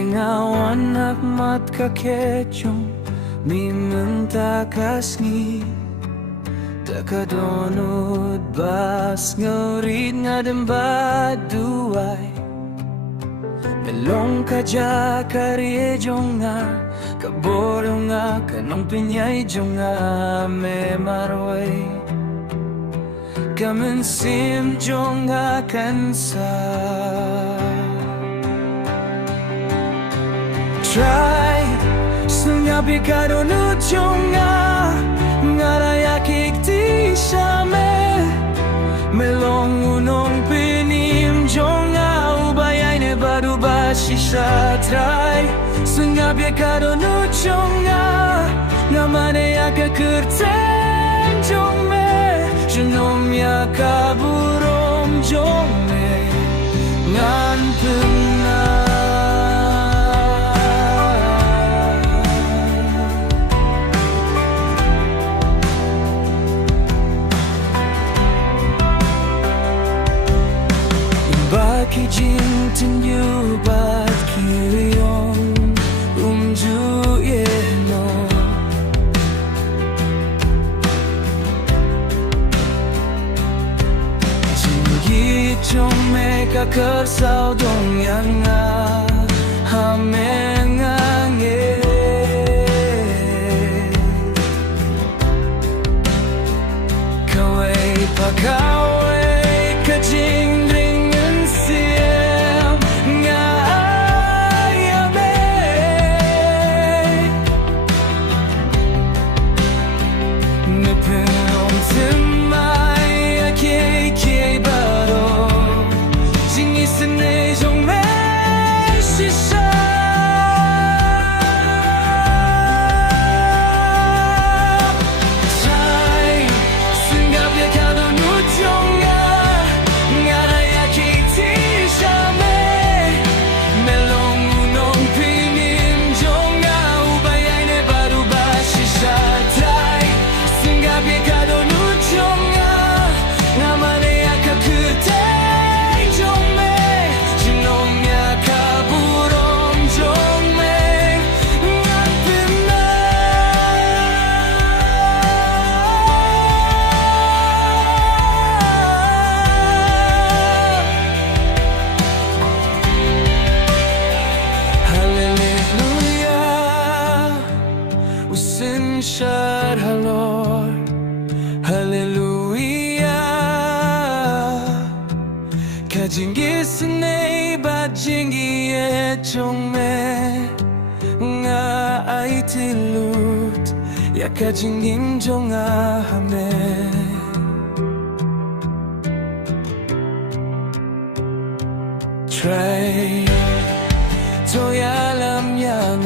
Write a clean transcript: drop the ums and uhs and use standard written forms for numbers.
Try ngawan ak mat kakechong mi menta kasngi takadonod bas ngaurit nga demba duay melong kaja karejong nga kaborong nga kanong pinyay jong nga me marway kamensim jong nga kansa Try Sungabi kadonod jong nga Ngaraya kikti siya me Melong unong pinim jong nga Ubayay ne baru ba shisha Try Sungabi kadonod jong nga Ngamanaya kakurten jong me Junom ya kaburom jong me Ngan puna Kijing tenyu bat kiriong umju yeno Jingi chong me kakersau dong yang nga hamengange Kawai pakawai kajing Shad halor Hallelujah Kajingi sunay bajingi echong me Nga ay tilut Ya kajingin jong ahame Try Toyalam yang